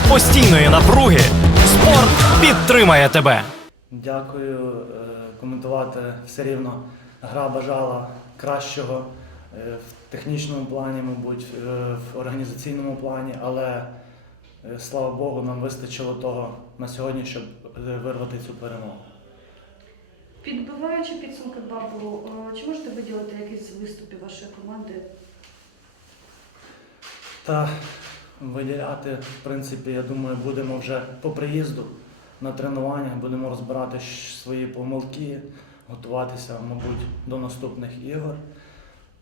Серед постійної напруги спорт підтримає тебе. Дякую. Е, Коментувати все рівно гра бажала кращого е, в технічному плані, мабуть, е, в організаційному плані, але слава Богу, нам вистачило того на сьогодні, щоб вирвати цю перемогу. Підбиваючи підсумки бабу, е, чи можете виділити якісь з виступів вашої команди? Та виділяти, в принципі, я думаю, будемо вже по приїзду на тренуваннях, будемо розбирати свої помилки, готуватися, мабуть, до наступних ігор.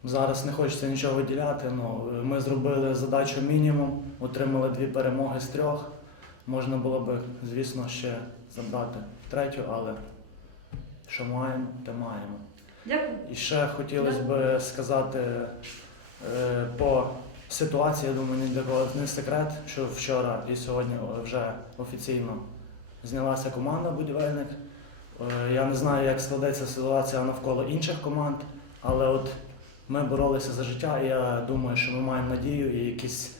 Зараз не хочеться нічого виділяти. Ну, ми зробили задачу мінімум, отримали дві перемоги з трьох. Можна було би, звісно, ще забрати третю, але що маємо, те маємо. Дякую. І ще хотілося б сказати е, по ситуації, я думаю, ні для кого не секрет, що вчора і сьогодні вже офіційно знялася команда будівельник. Е, Я не знаю, як складеться ситуація навколо інших команд, але от ми боролися за життя, і я думаю, що ми маємо надію і якісь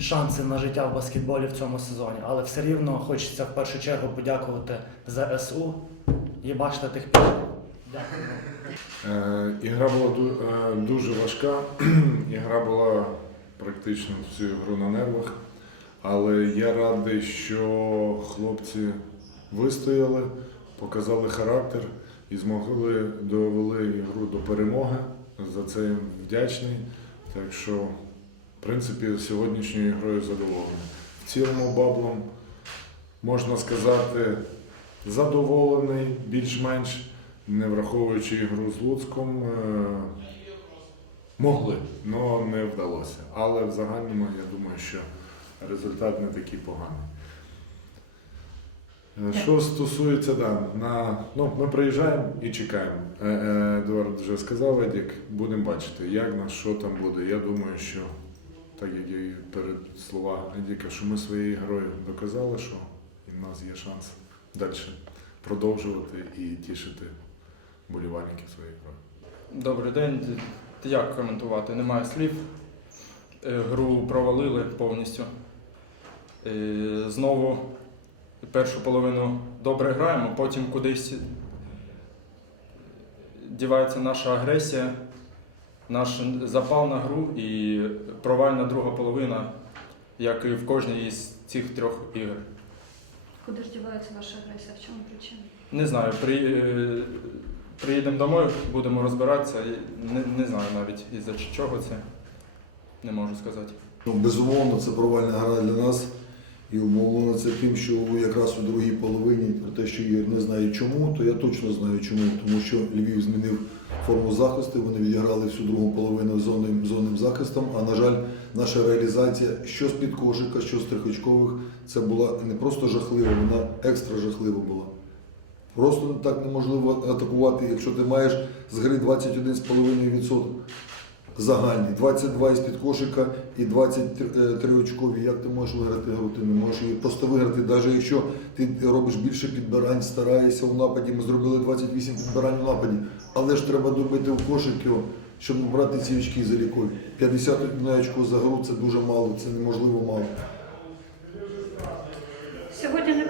шанси на життя в баскетболі в цьому сезоні. Але все рівно хочеться в першу чергу подякувати ЗСУ. Єбаште тих пір. Дякую. Е, Ігра була е, дуже важка. Ігра була практично всю гру на нервах. Але я радий, що хлопці вистояли, показали характер і змогли довели ігру до перемоги. За це їм вдячний. Так що, в принципі, сьогоднішньою грою задоволений. В цілому баблом можна сказати, задоволений більш-менш не враховуючи ігру з Луцьком, е, могли, але не вдалося. Але в загальному я думаю, що результат не такий поганий. Е, Що стосується, да, на, ну, ми приїжджаємо і чекаємо. Е, е, Едуард вже сказав, Едік, будемо бачити, як нас, що там буде. Я думаю, що так як і перед слова Едіка, що ми своєю грою доказали, що і в нас є шанс далі продовжувати і тішити болівальників своєю грою. Добрий день. Як коментувати? Немає слів. Е, Гру провалили повністю. Е, Знову першу половину добре граємо, потім кудись дівається наша агресія, наш запал на гру і провальна друга половина, як і в кожній із цих трьох ігор. Куди ж дівається ваша агресія? В чому причина? Не знаю, при, е, приїдемо домой, будемо розбиратися. Не, не знаю навіть із-за чого це. Не можу сказати. Ну, безумовно, це провальна гра для нас. І умовлено це тим, що якраз у другій половині, про те, що Ігор не знає чому, то я точно знаю чому. Тому що Львів змінив форму захисту, вони відіграли всю другу половину зонним, зонним захистом. А на жаль, наша реалізація, що з-під кошика, що з трихочкових, це була не просто жахлива, вона екстра жахлива була. Просто так неможливо атакувати, якщо ти маєш з гри 21,5% загальний, 22 із під кошика і 23 очкові. Як ти можеш виграти гру? Ти не можеш її просто виграти, навіть якщо ти робиш більше підбирань, стараєшся у нападі. Ми зробили 28 підбирань у нападі, але ж треба добити в кошик його, щоб брати ці очки залікові. 51 очко за гру це дуже мало, це неможливо мало. Сьогодні не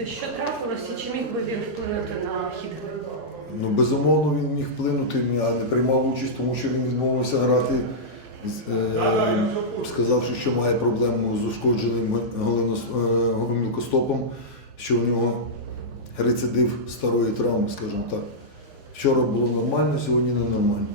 е, Що трапилося? Чи міг би він вплинути на хід? Ну, безумовно, він міг вплинути, а не приймав участь, тому що він відмовився грати, е, сказавши, що має проблему з ушкодженим е, гомілкостопом, що у нього рецидив старої травми, скажімо так. Вчора було нормально, сьогодні не нормально.